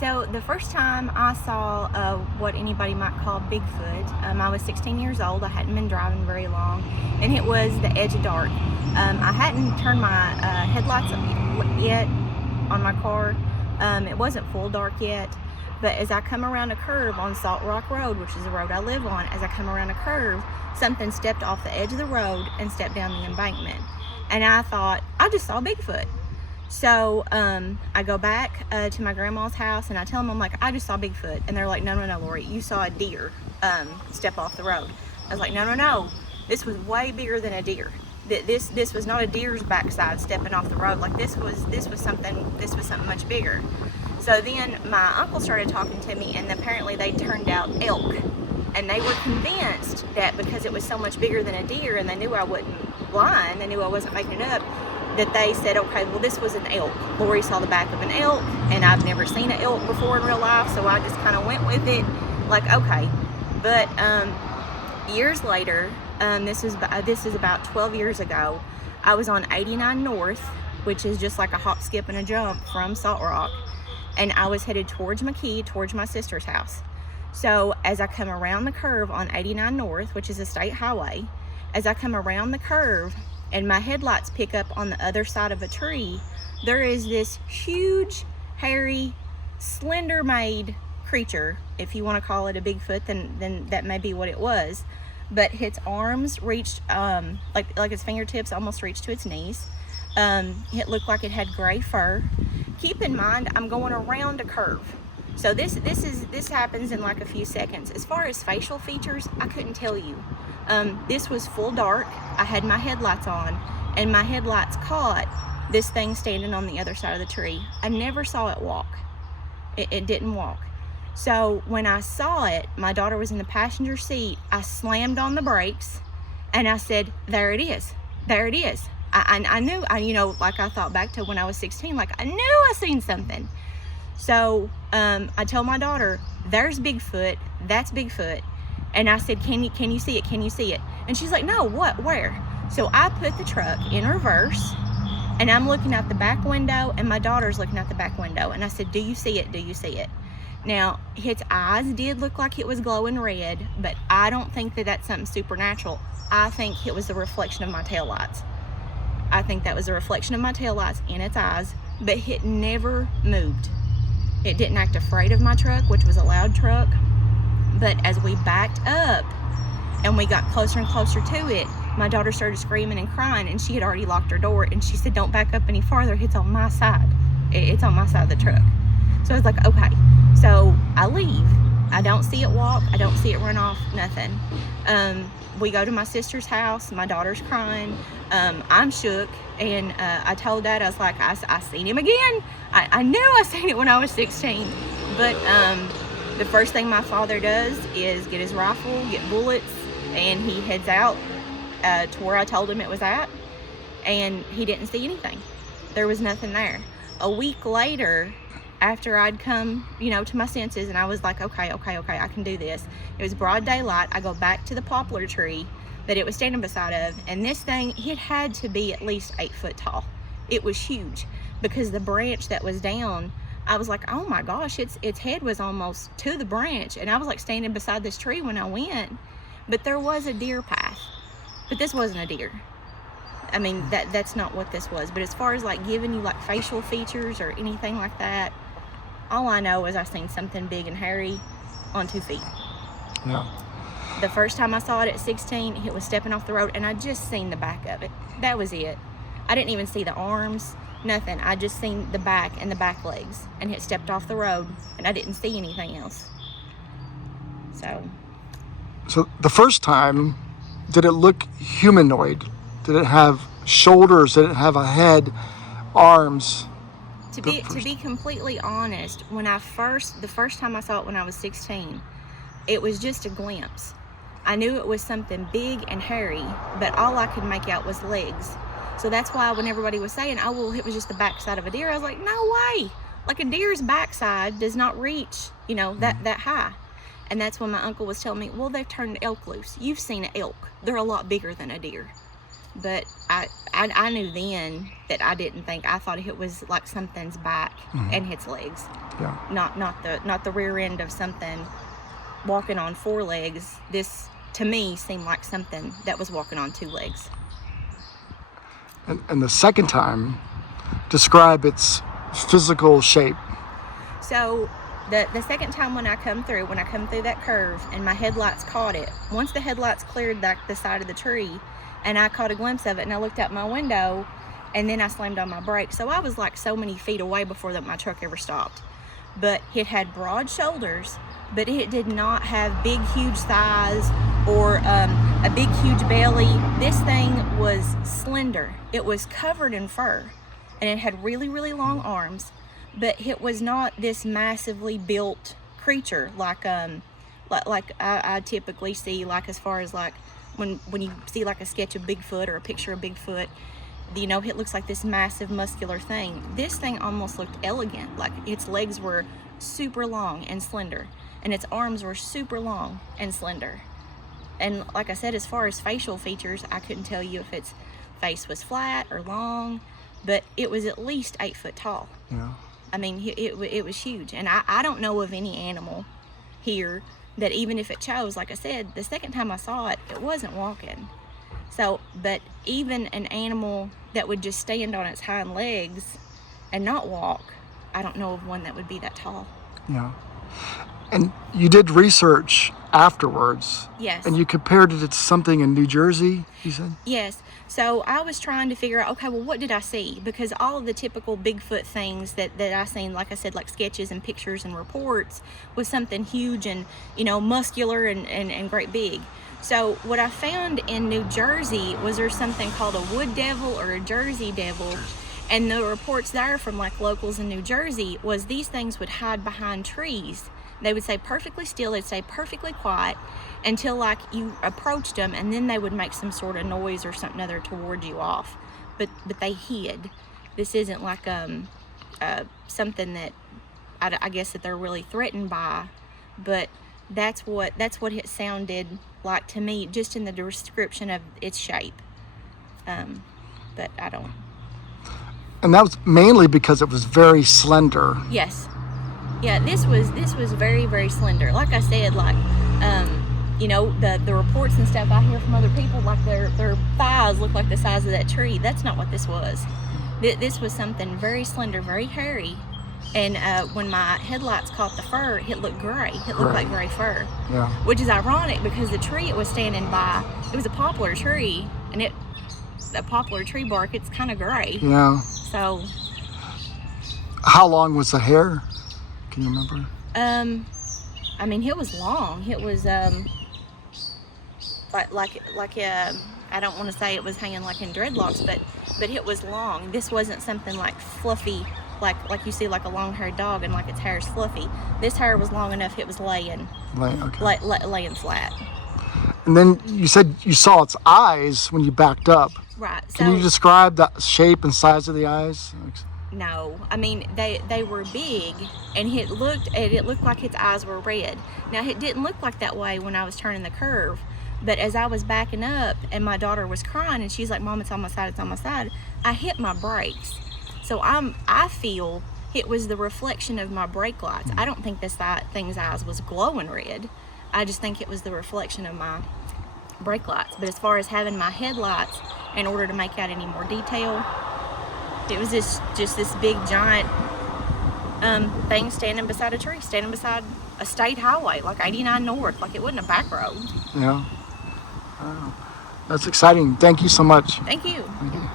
So the first time I saw what anybody might call Bigfoot, I was 16 years old. I hadn't been driving very long, and it was the edge of dark. I hadn't turned my headlights yet on my car. It wasn't full dark yet, but as I come around a curve on Salt Rock Road, which is the road I live on, as I come around a curve, something stepped off the edge of the road and stepped down the embankment. And I thought, I just saw Bigfoot. So I go back to my grandma's house and I tell them, I'm like, I just saw Bigfoot. And they're like, no, Lori, you saw a deer step off the road. I was like, no, this was way bigger than a deer. This was not a deer's backside stepping off the road. Like this was something much bigger. So then my uncle started talking to me, and apparently they turned out elk. And they were convinced that because it was so much bigger than a deer, and they knew I wasn't lying, they knew I wasn't making it up, that they said, okay, well, this was an elk. Lori saw the back of an elk, and I've never seen an elk before in real life, so I just kind of went with it, like, okay. But years later, this is about 12 years ago, I was on 89 North, which is just like a hop, skip, and a jump from Salt Rock, and I was headed towards McKee, towards my sister's house. So as I come around the curve on 89 North, which is a state highway, as I come around the curve, and my headlights pick up on the other side of a tree, there is this huge, hairy, slender-made creature. If you want to call it a Bigfoot, then that may be what it was. But its arms reached, like its fingertips almost reached to its knees. It looked like it had gray fur. Keep in mind, I'm going around a curve. So this happens in like a few seconds. As far as facial features, I couldn't tell you. This was full dark. I had my headlights on, and my headlights caught this thing standing on the other side of the tree. I never saw it walk. It didn't walk. So when I saw it, my daughter was in the passenger seat. I slammed on the brakes, and I said, there it is. There it is. I knew, like I thought back to when I was 16, like I knew I seen something. So I told my daughter, there's Bigfoot, that's Bigfoot. And I said, can you see it? Can you see it? And she's like, no, what, where? So I put the truck in reverse, and I'm looking out the back window, and my daughter's looking out the back window. And I said, do you see it? Do you see it? Now, its eyes did look like it was glowing red, but I don't think that that's something supernatural. I think it was the reflection of my taillights. I think that was a reflection of my taillights in its eyes, but it never moved. It didn't act afraid of my truck, which was a loud truck. But as we backed up and we got closer and closer to it, my daughter started screaming and crying, and she had already locked her door, and she said, don't back up any farther, it's on my side. It's on my side of the truck. So I was like, okay. So I leave. I don't see it walk. I don't see it run off, nothing. We go to my sister's house. My daughter's crying. I'm shook, and I told Dad, I was like, I seen him again. I knew I seen it when I was 16. But the first thing my father does is get his rifle, get bullets, and he heads out to where I told him it was at, and he didn't see anything. There was nothing there. A week later, after I'd come, to my senses, and I was like, okay, I can do this. It was broad daylight. I go back to the poplar tree that it was standing beside of, and this thing, it had to be at least 8 foot tall. It was huge, because the branch that was down, I was like, oh my gosh, its head was almost to the branch, and I was like standing beside this tree when I went. But there was a deer path, but this wasn't a deer. I mean, that's not what this was. But as far as like giving you like facial features or anything like that, all I know is I seen something big and hairy on 2 feet. Yeah. The first time I saw it at 16, it was stepping off the road, and I just seen the back of it. That was it. I didn't even see the arms, nothing. I just seen the back and the back legs, and it stepped off the road, and I didn't see anything else. So the first time, did it look humanoid? Did it have shoulders? Did it have a head, arms? To be completely honest, the first time I saw it when I was 16, it was just a glimpse. I knew it was something big and hairy, but all I could make out was legs. So that's why when everybody was saying, oh, well, it was just the backside of a deer, I was like, no way. Like a deer's backside does not reach, that high. And that's when my uncle was telling me, well, they've turned elk loose. You've seen an elk. They're a lot bigger than a deer. but I knew then that I didn't think. I thought it was like something's back and its legs. Yeah. Not the rear end of something walking on 4 legs. This to me seemed like something that was walking on 2 legs. And the second time, describe its physical shape. So the second time when I come through that curve and my headlights caught it, once the headlights cleared the side of the tree and I caught a glimpse of it and I looked out my window and then I slammed on my brakes. So I was like so many feet away before my truck ever stopped. But it had broad shoulders, but it did not have big, huge thighs or a big, huge belly. This thing was slender. It was covered in fur and it had really, really long arms. But it was not this massively built creature like I typically see, like as far as like when you see like a sketch of Bigfoot or a picture of Bigfoot, you know, it looks like this massive muscular thing. This thing almost looked elegant, like its legs were super long and slender and its arms were super long and slender. And like I said, as far as facial features, I couldn't tell you if its face was flat or long, but it was at least 8 foot tall. Yeah. I mean, it was huge. And I don't know of any animal here that even if it chose, like I said, the second time I saw it, it wasn't walking. So, but even an animal that would just stand on its hind legs and not walk, I don't know of one that would be that tall. Yeah. And you did research afterwards. Yes. And you compared it to something in New Jersey, you said? Yes. So I was trying to figure out, okay, well, what did I see? Because all of the typical Bigfoot things that I seen, like I said, like sketches and pictures and reports, was something huge and, you know, muscular and great big. So what I found in New Jersey was there's something called a wood devil or a Jersey devil. And the reports there from like locals in New Jersey was these things would hide behind trees. They would stay perfectly still, they'd stay perfectly quiet until like you approached them, and then they would make some sort of noise or something other to ward you off. But they hid. This isn't like something that I guess that they're really threatened by, but that's what it sounded like to me, just in the description of its shape. But I don't. And that was mainly because it was very slender. Yes. Yeah, this was very, very slender. Like I said, like, you know, the reports and stuff I hear from other people, like their thighs look like the size of that tree. That's not what this was. This was something very slender, very hairy. And when my headlights caught the fur, it looked gray. It looked like gray fur. Yeah. Which is ironic because the tree it was standing by, it was a poplar tree, and the poplar tree bark, it's kind of gray. Yeah. So. How long was the hair? Can you remember? I mean, it was long. It was like I don't want to say it was hanging like in dreadlocks, but it was long. This wasn't something like fluffy, like you see like a long-haired dog and like its hair is fluffy. This hair was long enough. It was laying flat. And then you said you saw its eyes when you backed up. Right. Can you describe the shape and size of the eyes? No, I mean they were big, and it looked like its eyes were red. Now it didn't look like that way when I was turning the curve, but as I was backing up and my daughter was crying and she's like, "Mom, it's on my side, it's on my side," I hit my brakes. So I feel it was the reflection of my brake lights. I don't think this thing's eyes was glowing red. I just think it was the reflection of my brake lights. But as far as having my headlights in order to make out any more detail, it was just this big giant thing standing beside a tree, standing beside a state highway, like 89 North, like it wasn't a back road. Yeah. That's exciting. Thank you so much. Thank you. Thank you.